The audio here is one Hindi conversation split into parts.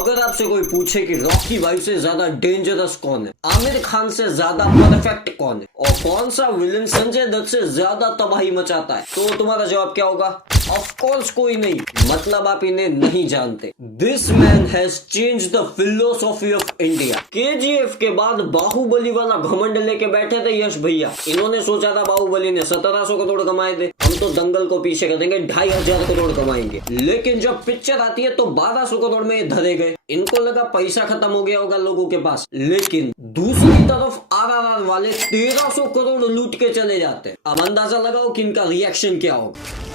अगर आपसे कोई पूछे कि रॉकी भाई से ज्यादा डेंजरस कौन है, आमिर खान से ज्यादा परफेक्ट कौन है, और कौन सा विलन संजय दत्त से ज्यादा तबाही मचाता है, तो तुम्हारा जवाब क्या होगा? ऑफ कोर्स कोई नहीं, मतलब आप इन्हें नहीं जानते। This man has change the philosophy of India. KGF के बाद बाहुबली वाला घमंड लेके बैठे थे यश भैया। इन्होंने सोचा था बाहुबली ने 1700 करोड़ कमाए थे, हम तो दंगल को पीछे कर देंगे, 2500 करोड़ कमाएंगे। लेकिन जब पिक्चर आती है तो 1200 करोड़ में धरे गए। इनको लगा पैसा खत्म हो गया होगा लोगों के पास, लेकिन दूसरी तरफ आरआरआर वाले 1300 करोड़ लूट के चले जाते। अब अंदाजा लगाओ कि इनका रिएक्शन क्या होगा।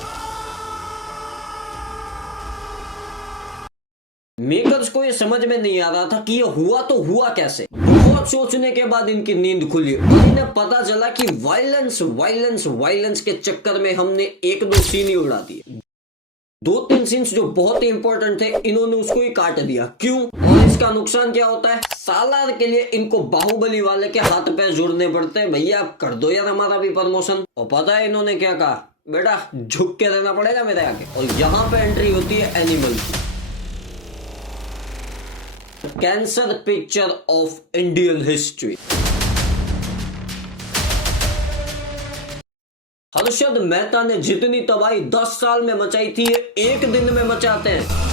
मेकर्स को ये समझ में नहीं आ रहा था कि ये हुआ तो हुआ कैसे। बहुत सोचने के बाद इनकी नींद खुली और इन्हें पता चला कि वायलेंस वायलेंस वायलेंस के चक्कर में हमने एक दो सीन ही उड़ा दिए। 2-3 सीन्स जो बहुत ही इंपॉर्टेंट थे, इन्होंने उसको ही काट दिया। क्यों? और इसका नुकसान क्या होता है? सालार के लिए इनको बाहुबली वाले के हाथ पैर जोड़ने पड़ते हैं। भैया कर दो यार हमारा भी प्रमोशन। और पता है इन्होंने क्या कहा? बेटा झुक के रहना पड़ेगा मेरे आगे। और यहाँ पे एंट्री होती है एनिमल की। Cancer picture of Indian history. Harshad Mehta ने जितनी तबाही 10 साल में मचाई थी, ये एक दिन में मचाते हैं।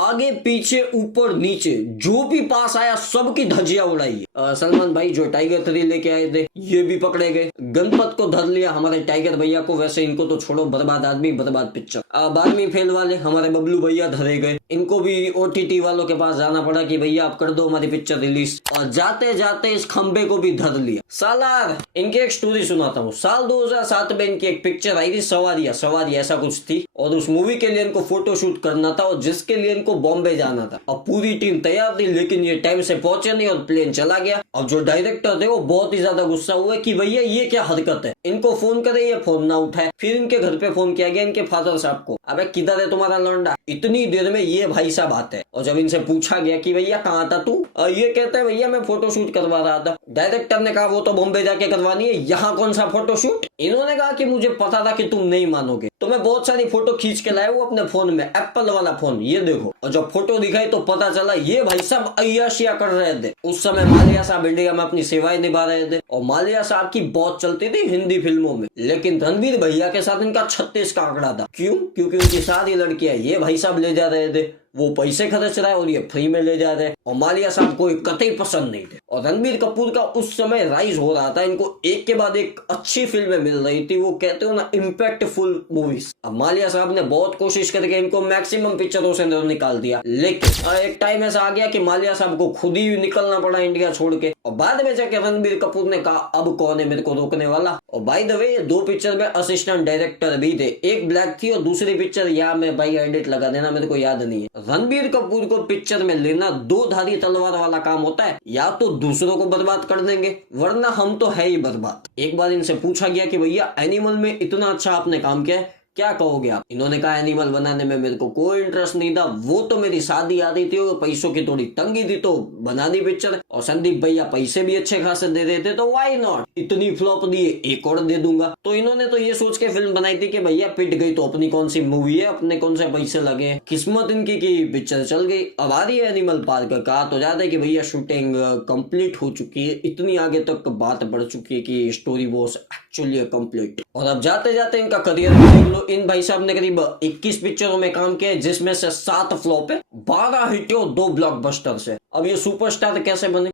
आगे पीछे ऊपर नीचे जो भी पास आया सबकी धज्जियां उड़ाई। सलमान भाई जो टाइगर 3 लेके आए थे ये भी पकड़े गए। गणपत को धर लिया हमारे टाइगर भैया को, वैसे इनको तो छोड़ो, बर्बाद आदमी बर्बाद पिक्चर। 12वीं फेल वाले हमारे बबलू भैया धरे गए। इनको भी ओटीटी वालों के पास जाना पड़ा कि भैया आप कर दो हमारी पिक्चर रिलीज, और जाते जाते इस खंबे को भी धर लिया। सालार इनकी एक स्टोरी सुनाता हूँ। साल 2007 में इनकी एक पिक्चर आई थी, सवारी ऐसा कुछ थी, और उस मूवी के लिए इनको फोटोशूट करना था, और जिसके लिए इनको बॉम्बे जाना था। और पूरी टीम तैयार थी, लेकिन ये टाइम से पहुंचे नहीं और प्लेन चला गया। अब जो डायरेक्टर थे वो बहुत ही ज्यादा गुस्सा हुए कि भैया ये क्या हरकत है, इनको फोन करे ये फोन ना उठाए। फिर इनके घर पे फोन किया गया इनके फादर साहब को, अबे किधर है तुम्हारा लौंडा? इतनी देर में ये भाई साहब आते हैं। और जब इनसे पूछा गया कि भैया कहाँ था तू, ये कहते हैं भैया मैं फोटोशूट करवा रहा था। डायरेक्टर ने कहा वो तो बॉम्बे जाके करवानी है, यहाँ कौन सा फोटोशूट? इन्होंने कहा कि मुझे पता था कि तुम नहीं मानोगे, तो मैं बहुत सारी फोटो खींच के लाया हूँ अपने फोन में, एप्पल वाला फोन, ये देखो। और जब फोटो दिखाई तो पता चला ये भाई साहब अय्याशिया कर रहे थे। उस समय मालिया साहब इंडिया में अपनी सेवाएं निभा रहे थे, और मालिया साहब की बहुत चलती थी हिंदी फिल्मों में, लेकिन रणवीर भैया के साथ इनका 36 का आंकड़ा था। क्यों? क्योंकि उनकी सारी लड़कियां ये भाई साहब ले जा रहे थे, वो पैसे खर्च रहा है और ये फ्री में ले जा रहे हैं। और मालिया साहब को कतई पसंद नहीं थे। और रणबीर कपूर का उस समय राइज हो रहा था, इनको एक के बाद एक अच्छी फिल्में मिल रही थी, वो कहते हो ना इम्पैक्टफुल मूवीज। अब मालिया साहब ने बहुत कोशिश करके इनको मैक्सिमम पिक्चरों से निकाल दिया, लेकिन एक टाइम ऐसा आ गया कि मालिया साहब को खुद ही निकलना पड़ा इंडिया छोड़ के। और बाद में जाके रणबीर कपूर ने कहा अब कौन है मेरे को रोकने वाला। और बाय द वे ये 2 पिक्चर में असिस्टेंट डायरेक्टर भी थे, एक ब्लैक थी और दूसरी पिक्चर या मैं भाई एडिट लगा देना, मेरे को याद नहीं है। रणबीर कपूर को पिक्चर में लेना 2 धारी तलवार वाला काम होता है, या तो दूसरों को बर्बाद कर देंगे वरना हम तो है ही बर्बाद। एक बार इनसे पूछा गया कि भैया एनिमल में इतना अच्छा आपने काम किया है, क्या कहोगे आप? इन्होंने कहा एनिमल बनाने में मेरे को कोई इंटरेस्ट नहीं था, वो तो मेरी शादी आ रही थी और पैसों की थोड़ी तंगी थी तो बना दी पिक्चर, और संदीप भैया पैसे भी अच्छे खासे दे रहे थे तो व्हाई नॉट, इतनी फ्लॉप दी एक और दे दूंगा। तो इन्होंने तो ये सोच के फिल्म बनाई थी कि भैया पिट गई तो अपनी कौन सी मूवी है, अपने कौन से पैसे लगे, किस्मत इनकी की पिक्चर चल गई। अब आ रही है एनिमल पार्क, कहा तो जाता है कि भैया शूटिंग कंप्लीट हो चुकी है, इतनी आगे तक बात बढ़ चुकी है कि स्टोरी वॉज एक्चुअली कंप्लीट। और अब जाते जाते इनका करियर देख लो, इन भाई साहब ने करीब 21 पिक्चरों में काम किया है, जिसमें से 7 फ्लॉप है, 12 हिट और 2 ब्लॉकबस्टर है। अब ये सुपरस्टार कैसे बने?